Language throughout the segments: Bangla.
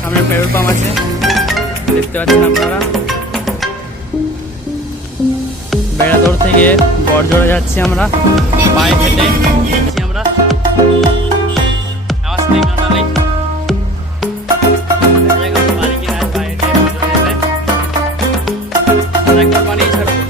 সামনে পেট্রোল পাম্প আছে, দেখতে পাচ্ছেন আপনারা। বেড়াদৌড় থেকে বড়জোড়া যাচ্ছি আমরা পায়ে হেঁটে আমরা। আওয়াজ নেই কারণ নেই বাড়ি কিনা পায়ে হেঁটে একবার বানিয়ে ছাড়বো।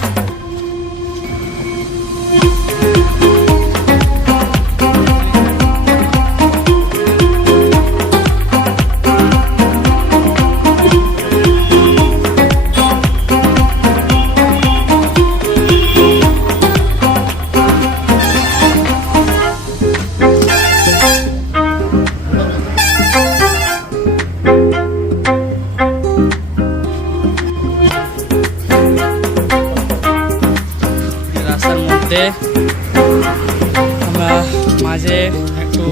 আমরা মাঝে একটু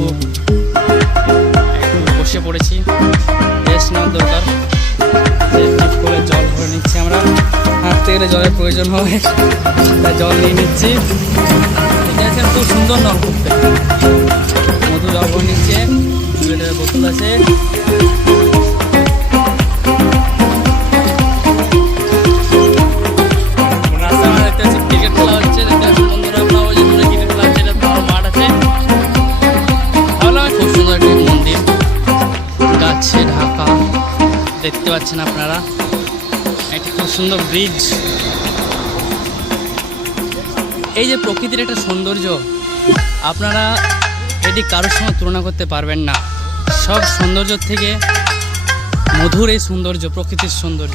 বসে পড়েছি, রেস্ট নেওয়ার দরকার। করে জল ভরে নিচ্ছি আমরা, হাঁটতে গেলে জলের প্রয়োজন হয়, তাই জল নিয়ে নিচ্ছি। ঠিক আছে, খুব সুন্দর নলকূপটা, মধু জল ভরে নিচ্ছে, বোতল আছে। দেখতে পাচ্ছেন আপনারা, একটি খুব সুন্দর ব্রিজ। এই যে প্রকৃতির একটা সৌন্দর্য, আপনারা এটি কারোর সঙ্গে তুলনা করতে পারবেন না। সব সৌন্দর্য থেকে মধুর এই সৌন্দর্য, প্রকৃতির সৌন্দর্য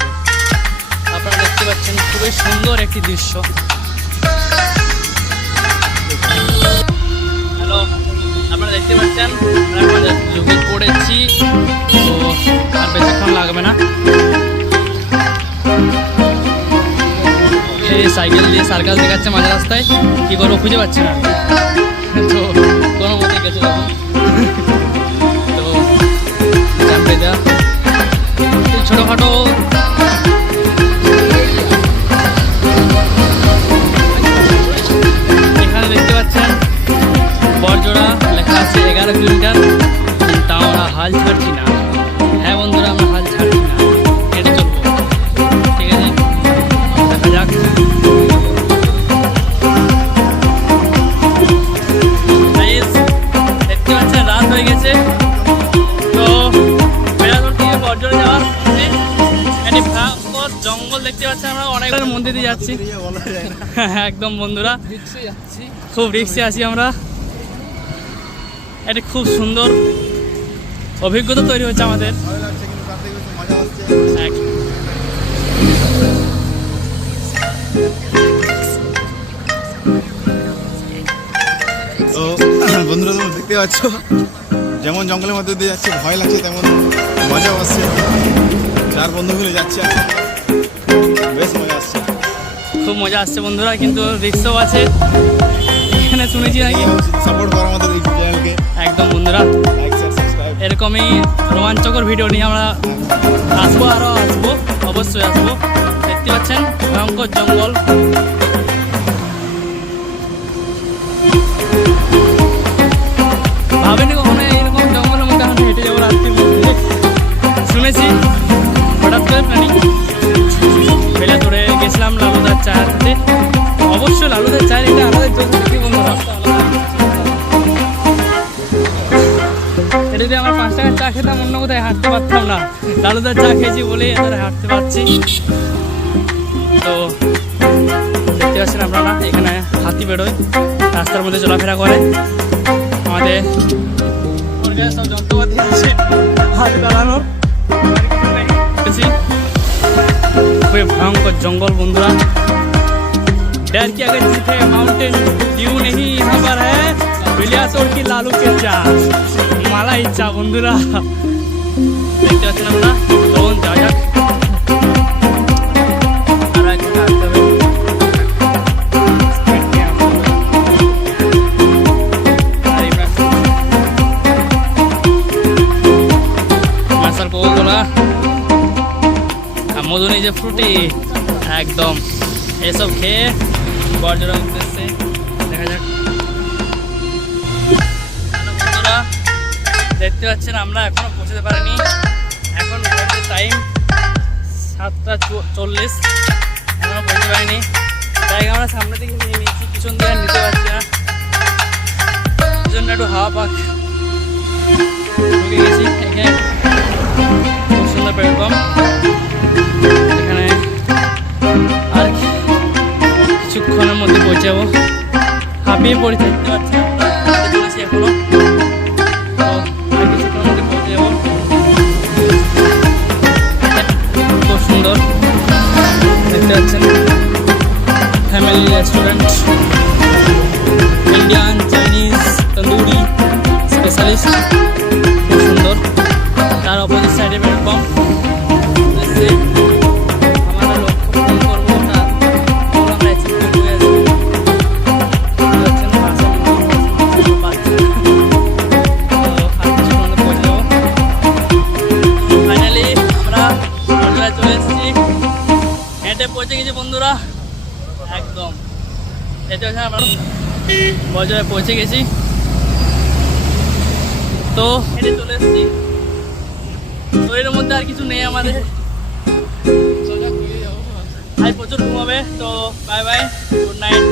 আপনারা দেখতে পাচ্ছেন, খুবই সুন্দর একটি দৃশ্য। হ্যালো, আপনারা দেখতে পাচ্ছেন যুগে পড়েছি, তো আর বেশিক্ষণ লাগবে না। এই সাইকেল দিয়ে সার্কাস দেখাচ্ছে মাঝে রাস্তায়, কি করবো খুঁজে পাচ্ছি না, তো কোনো মতে গেছে তো জানবে যা ছোটোখাটো এখানে দেখতে পাচ্ছেন বড়জোড়া লেখা আছে 11 কিলোমিটার, কিন্তু আমরা হাল ছাড়ছি না। হ্যাঁ বন্ধুরা, আমরা হাল ছাড়ছি না, কেটে চলবো। ঠিক আছে, দেখা যাক। দেখতে পাচ্ছেন রাত হয়ে গেছে, তো বেড়াদৌড় থেকে বড়জোড়া যাওয়ার একটি জঙ্গল দেখতে পাচ্ছেন আমরা, অনেক মন্দির দিয়ে যাচ্ছি। একদম বন্ধুরা, খুব রিক্সে আছি আমরা। এটা খুব সুন্দর অভিজ্ঞতা তৈরি হচ্ছে আমাদের। তো বন্ধুরা, তোমরা দেখতে পাচ্ছ যেমন জঙ্গলের মধ্যে দিয়ে যাচ্ছে, ভয় লাগছে, তেমন মজাও আসছে। চার বন্ধুগুলো যাচ্ছে, বেশ মজা আসছে, খুব মজা আসছে বন্ধুরা, কিন্তু রিক্সও আছে এখানে, শুনেছি নাকি। সাপোর্ট করো আমাদের এই চ্যানেলকে। একদম বন্ধুরা, লাইক শেয়ার সাবস্ক্রাইব। এরকমই রোমাঞ্চকর ভিডিও নিয়ে আমরা আসবো, আরও আসবো, অবশ্যই আসবো। দেখতে পাচ্ছেন ভয়ঙ্কর জঙ্গল, ভাবেনি কখনো এরকম জঙ্গলের মধ্যে আমরা হেঁটে যাবো রাত্রির মধ্যে। শুনেছি, হঠাৎ করে প্ল্যানিং বেলা ধরে গেছিলাম লালুদার চায়ের হাতে। অবশ্যই লালুদার চায়ের এটা আলাদা দেখি বন্ধুরা। এটা যদি আমার 5 টাকার চা খেতাম, অন্য কোথায় হাঁটতে পারতাম না। লালুদার চা খেয়েছি বলেই এখানে হাঁটতে পারছি। তো দেখতে পাচ্ছেন আপনারা, এখানে হাতি বেরোয়, রাস্তার মধ্যে চলাফেরা করে। আমাদের সব যন্ত্রপাতি আছে হাত চালানোর। খুবই ভয়ঙ্কর জঙ্গল বন্ধুরা। डर की अगर जीत है माउंटेन ड्यू नहीं यहाँ पर है बिलियासोर की लालू के चा माला इच्छा बंधुरा देखते पाচ্ছেন আমরা তখন যাওয়া যাক। মধু নিজে ফ্রুটি একদম এসব খেয়ে পর্যটন উদ্দেশ্যে দেখা যাক। হ্যালো বন্ধুরা, দেখতে পাচ্ছেন আমরা এখনো পৌঁছতে পারিনি। এখন টাইম 7:40, এখনো পৌঁছতে পারিনি। জায়গা আমরা সামনে থেকে নিয়ে নিয়েছি, পিছন দিয়ে আর নিতে পারছি না, এই জন্য একটু হাওয়া পাক ঢুকে গেছি। এখানে খুব সুন্দর পেট্রোল পাম্প, এখানে আর কিছুক্ষণের মধ্যে পৌঁছে যাবো। হাঁপিয়ে পড়ে থাকতে পারছি না, চলেছি এখনো, তো আর কিছুক্ষণের মধ্যে পৌঁছে যাবো। খুব সুন্দর দেখতে পাচ্ছেন, family restaurant, Indian, Chinese, tandoori specialist, খুব সুন্দর। তার অপোজিট সাইডে পেট্রোল পাম্প, আমরা লক্ষ্য পূরণ করবো, ওটা আমরা অ্যাচিভ করবো। ফাইনালি আমরা বড়জোড়ায় চলে এসেছি, হেঁটে পৌঁছে গেছি বন্ধুরা একদম। যেতে হচ্ছে আমরা বড়জোড়ায় পৌঁছে গেছি, তো হেঁটে চলে এসেছি। তো এর মধ্যে আর কিছু নেই আমাদের, আজ প্রচুর ঘুমাবে। তো বাই বাই, গুড নাইট।